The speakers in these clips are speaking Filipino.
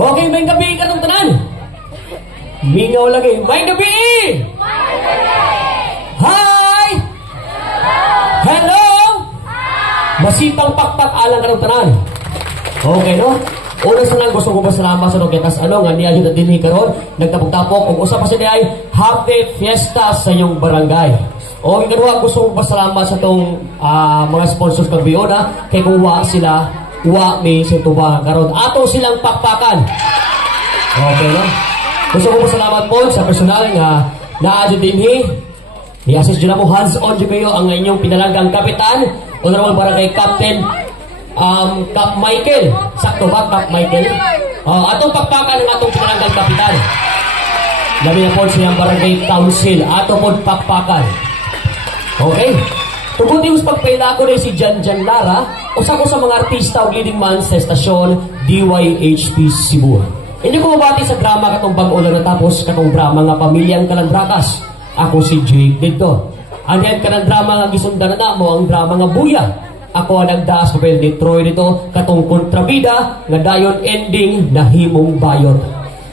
Okay, may gabi ka itong tanan. Mingaw lagi. May gabi! Hi! Hello! Masipang pakpak alang ka itong tanan. Okay, no? Una sa lang gusto ko pasalamat sa Roquetas nga niya yun at dinhi karon nagtapok-tapok kung usap pa siya ay happy fiesta sa iyong barangay. O ikaduha gusto ko pasalamat sa itong mga sponsors kag Biona kay kung sila may sintuba karon ato silang pakpakan. Okay no? Gusto ko pasalamat po sa personal nga naadyo dinhi i-assist dyan mo hands-on dyan kayo ang inyong pinalagang kapitan o naman barangay captain Cap Michael. Sakto ba, Cap Michael? Atong pakpakan ng atong pinanggal kapitan. Labi na po siyang barangay council. Atong po pakpakan. Okay? Tungkol yung pagpaila ko rin si Jan Lara, usa ko sa mga artista o leading man sa estasyon DYHP Cebu. Hindi ko mabati sa drama katong bago lang natapos katong drama nga Pamilyang Kalandrakas. Ako si Jake dito. Anyan ka ng drama nga gisundan na mo ang drama nga Buya. Ako ang nagdaas ko ni Troy dito katong kontrabida nga dayon ending na himong bayot.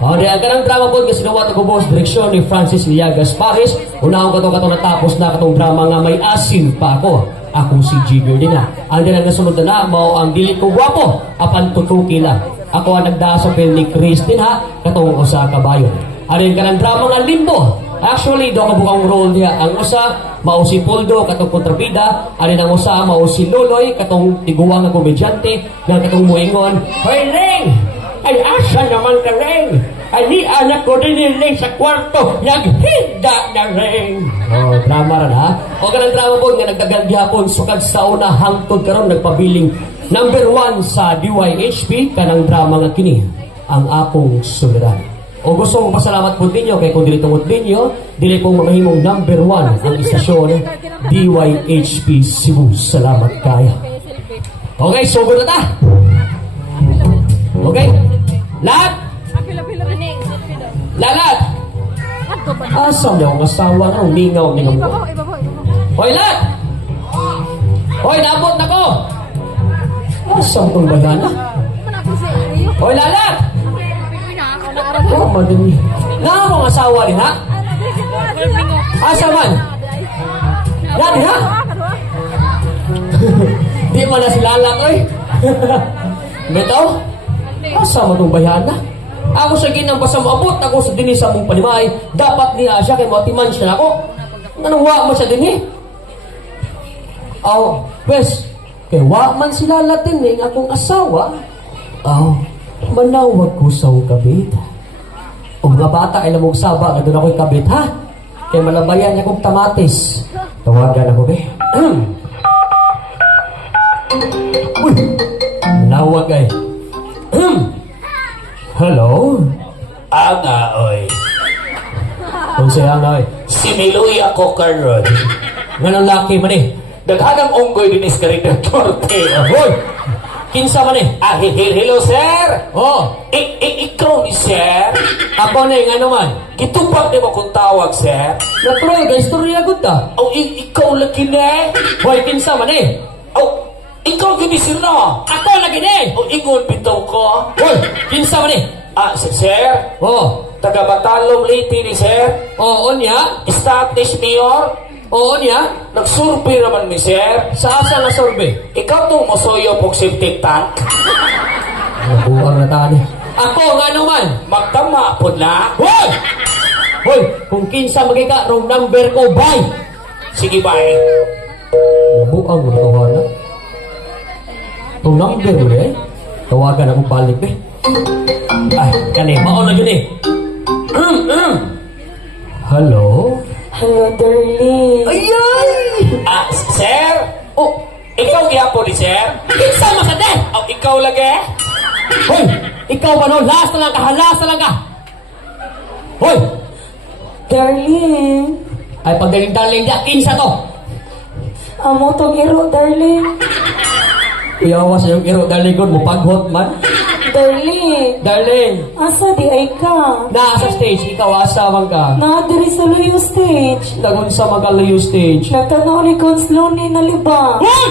Di ang kanang drama po nga sinuwat ko boss direksyon ni Francis Liagas Paris. Unahon ko katong natapos na katong drama nga may asin pa ako. Ako si Jigger din na. Ang ganang nasunod na mao ang dili ko gwapo apan tutuki na. Ako ang nagdaas ko ni Chris din ha katong usa ka bayot. Ang kanang drama nga Limbo. Actually, do ka bukang role niya. Ang usa, mao si Poldo, katong kontrabida. Alin ang usa, mao si Loloy, katong tiguang na komedyante, nga katong muingon, Hoy, Ring! Ay, asa naman ka, Ring? Ay, ni anak ko din Ring sa kwarto, naghida na, Ring! Drama rin, ha? O kanang drama po, nga nagdagal gihapon, sukad sa una, hangtod karon nagpabiling number 1 sa DYHP, kanang drama nga kini, ang Apong Soledad. O gusto kong pasalamat po ninyo kay kung dili tungod ninyo, dili po mahimong number 1 ang istasyon DYHP Cebu. Salamat kaya. Okay, sugod na ta. Okay? Lahat? Lahat? Asa niya ang asawa na umingaw ni mo? Hoy, lahat! Hoy, naabot na ko! Asa ang tulbagan na? Hoy, lahat! Madumi. Nga mong asawa din, ha? Asa man? Nga ha? Di man na sila lang, oy. Bitaw? Asa man itong bayan na? Ako sa ginang basa maabot, ako sa dinis sa mong palimay. Dapat niya siya, kay matiman siya ako. Nanuwa mo siya din, eh. Pwes, kay wa man sila latin, eh, akong asawa. Manawag ko sa kabit. O mga bata ay lamog saba na doon ako'y kabit, ha? Kaya malabayan niya kong tamatis. Tawagan ako, be. Uy! Manawag ay. Hello? Anga, oy. Kung siya nga, oy. Similuy ako karon. Ganang laki man, eh. Daghanang unggoy din is karita torte. Hoy! Kinsa man, eh. Hello, sir. Ikaw ni sir. Ako na yung ano man. Gitupag di mo kung tawag, sir. Natroy, istorya good ta. Ikaw lagi na. Hoy, kinsa man, eh. Ikaw gini sino? Ako lagi na, eh. Ingon bitaw ko. Hoy, kinsa man, eh. Sir. Taga Batalong Leyte ni sir. Niya. Established mayor. Niya. Nagsurvey naman mi sir. Sa asa na survey? Ikaw itong masoyo pong septic tank. Nabuang na tani. Ako nga naman. Magtama po na. Hoy! Hoy, kung kinsa magika, wrong number ko, bye! Sige, bye. Nabuang mo na tawanan. Itong number mo eh. Tawagan ako balik eh. Ay, kani, maon na yun eh. Hello? Hello, darling. Ayay! Sir? Ikaw gihapon ni sir? Kinsa makade? Ikaw lagi? Hoy! Ikaw ba no? Last na lang ka! Last na lang ka! Hoy! Darling. Ay, pagdaling-daling niya, kinsa to? Amo to giro, darling. Iyawas yung iro, darling ko, mupaghot man. Darling. Darling. Asa di ay ka? Nasa stage, ikaw asawang ka. Diri sa layo stage. Dagun sa magalayo stage. Nagtanaw ni Consloni na liba. Hoy!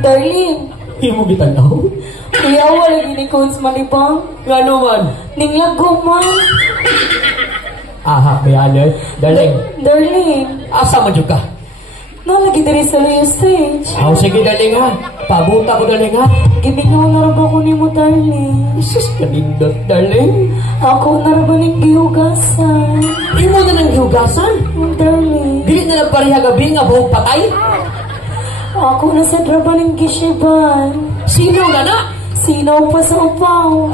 Darling. Hindi mo gitanaw? Kuya, wala ginikons malibang. Nga naman. Ninglago man. Aha, may ano eh. Darling, Darling, asa man dyan ka? nalagi diri sa Luyo Stage. Oh, sige darling ha. Pabuta ko darling ha. Gimingaw na rin ako ni mo, darling. Isus, kanindot darling. Ako na rin ba ning gihugasan? Imo na ng hiugasan. Oh, darling. Dili na lang pareha gabi nga buhok patay. Ako na sa drabaning gishiban. Sino nga na? Sinaw pa sa upaw.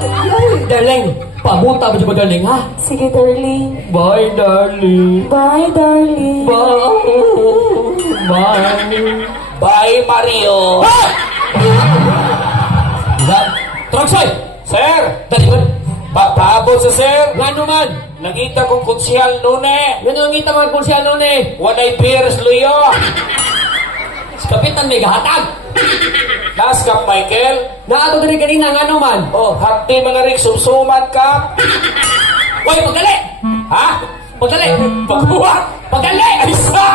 Darling, pabuta mo dyan ba darling ha? Sige, darling. Bye darling. Bye, darling. Bye. Bye. Bye, Mario. Diba? Trogsoy! Sir, Dali ba? paabot sa sir. Nga naman. Nakita kong konsyal noon eh. Yan ang ngita mga konsya noon eh. Walay beers, Luyo. Si Kapitan may gahatag. Naskap, Michael. Naato din kanina nga naman. Oh, hati mga rin sumsuman ka. Uy, pagdali! Ha? Pagdali! Pagbuhat? Pagdali! Ay, isa!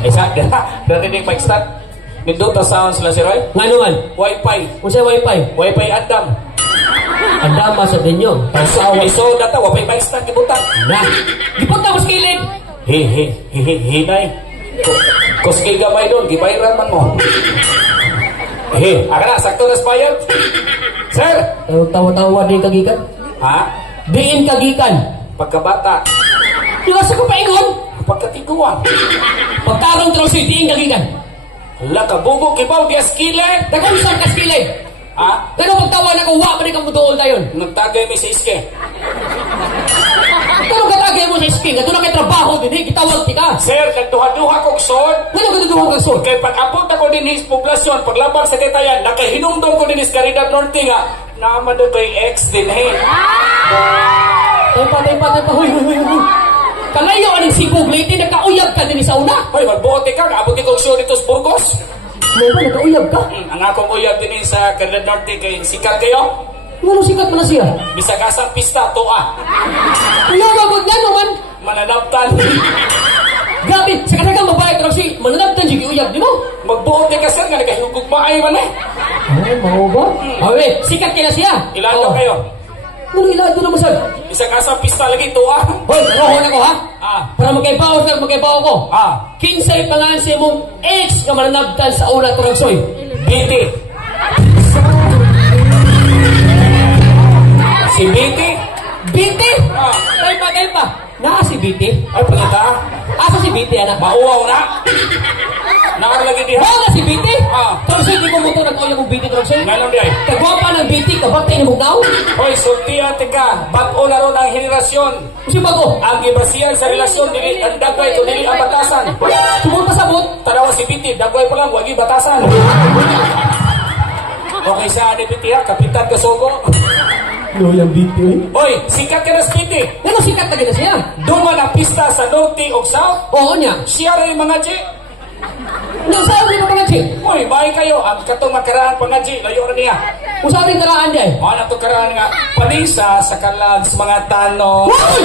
Isa, narinig mic stand. Nindot na sounds lang si Roy. Nga naman. Wi-Fi. Kung siya wifi. Wi-Fi Adam. Ang dama sa ninyo. Sa iso data, wapay mic stand kibutan. Na! Gipunta mo sa kilid! Hinay. Kuskil gamay doon, gibayran man mo. Aka na, sakto na spayad. Sir! Tawa-tawa di kagikan. Ha? Diin kagikan. Pagkabata. Iwas ko pa ingon. Pagkatiguan. Pagtarong trosi, diin kagikan. Hala ka, bubo, kibaw, di askile. Nagkamusan ka sa kilid. Ha? Pero pagtawa na kung wa, mali kang mutuol tayo. Nagtagay mi sa iske. Pero katagay mo sa skin, ito na kay trabaho din, kitawag ti ka. Sir, nagduha-duha kong sword. Ano ka duduha ka son? Kay pag-abot ako din his poblasyon, paglabang sa Titayan, nakahinumdom ko din his Caridad Norte nga, naman doon ko yung ex din Tempa, huy. Kalayo aning sibog, late nagkauyab ka din sa una. Hoy, magbuoti ka, abot ko show dito sa Burgos. Ano ba, nagkauyab ka? Ang akong uyab din sa Caridad Norte, kay sikat kayo. Ano sikat mo na siya? Bisag asang pista, toa. Kaya mabag na naman. Mananaptan. Grabe, sa kanagang babae pero si mananaptan siya uyab, di mo? Magbuoti ka, sir, nga nagahugog maay man eh. Ay, mau ba? Awe, sikat kaya siya. Ilado kayo. Ano ilado naman sir? Bisag asang pista lagi, toa. Hoy, rohon ako ha? Ah. Para magkaibaw sir, magkaibaw ako. Ah. Kinsay pangalan sa imong ex nga mananaptan sa una turagsoy. Biti. Si Biti? Biti? Ah. Kaya pa. Naa si Biti? Ay, pagkita. Asa si Biti, anak? Mauwaw na. Nakarlagi diha. Bao na si Biti? Ah. Turagsoy, di mo motor nag-uyab mong Biti, turagsoy? Ngayon di ay. Kagwapa ng Biti, kabakta ni mong daw? Hoy, sultihan tika. Ba't-o na ron ang henerasyon. Kasi bago, Ang ibasiyan sa relasyon, dili ang dagway to dili ang batasan. sumunta sa bot. Tarawa si Biti, dagway pa lang, wagi batasan. Okay sa ni Biti ha, Kapitan Kasogo. No, yung Biti. Hoy, sikat ka na si Biti. Ano sikat na gina siya? Duman ang pista sa Norte o South. Oo niya. Siya rin mga G. Nang saan rin mga chik? Hoy, bahay kayo. Ang katong makaraan pa nga G. Layo na niya. Kung saan rin taraan niya eh? O, na to karaan nga. Panisa sa kalags mga tanong. Hoy!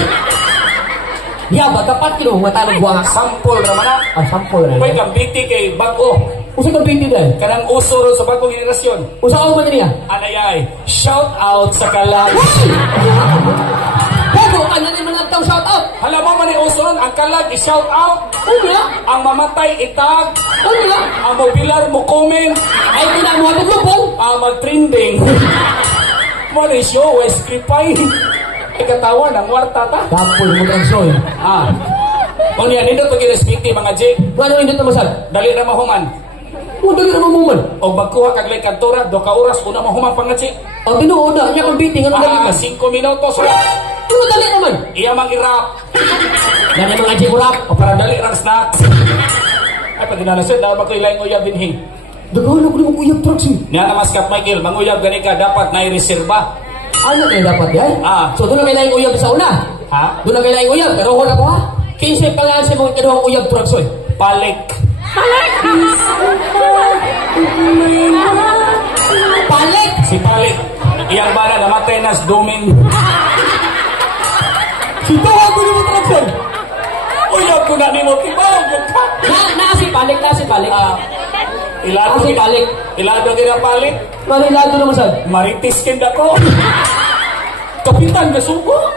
Yaba, dapat kilo, matanong buwang. Sampol naman na. Ah, sampol na Hoy, niya. kang Biti kay Bago. Kung saan Biti dahil? Kanang uso ron sa bagong henerasyon. Kung saan man niya? Anayay, shout out sa kalag. Bago, ano rin mga tao shout out? Alam mo man ni uson, ang kalag i-shout out. Ano niya? Ang mamatay itag. Ano niya? Ang mobilar mo comment. Ay, pinamuha ng lupong. Ang mag-trending. Mali show, eskripay. Ikatawa ng warta ta. Sampol mo kang soy. Ah. Kung yan, nindot pag-respecti mga G. Ano hindi ito masal? Dali na mahuman. Kung dali naman mo man. O magkuha kag lay kantora, do ka oras, una mahuman pa nga G. Ang tinuuna niya kang Biti, ano dali Ah, man? 5 minutos. Ano dali naman? Iya mang i-rap. Dali mga jikurap. O para dali rang snacks. Ay, pag ginalasin, dapat ko ilaing uyab dinhi. Daghan ako ng uyab trucks eh. Niya na Maskap Michael, manguyab gani ka, dapat na i-reserba. Ano kayo dapat yan? Ah. So doon na kailangan uyab sa una. Ha? Doon na kailangan uyab. Pero hon ako ha. Kinsay pangalan sa mga kaduhang uyab trucks eh. Palik. Palik! Si Palik. Iyang bala, namatay na sa Domin. Si Tuhan ko naman trucks eh. Uyab ko na ni mo, kibawag yung ka. Na si Palik, na si Palik. Ilado Kasi balik. Ilado ginapalit. Manilado naman sad. Maritis kinda ko. Kapitan na suko.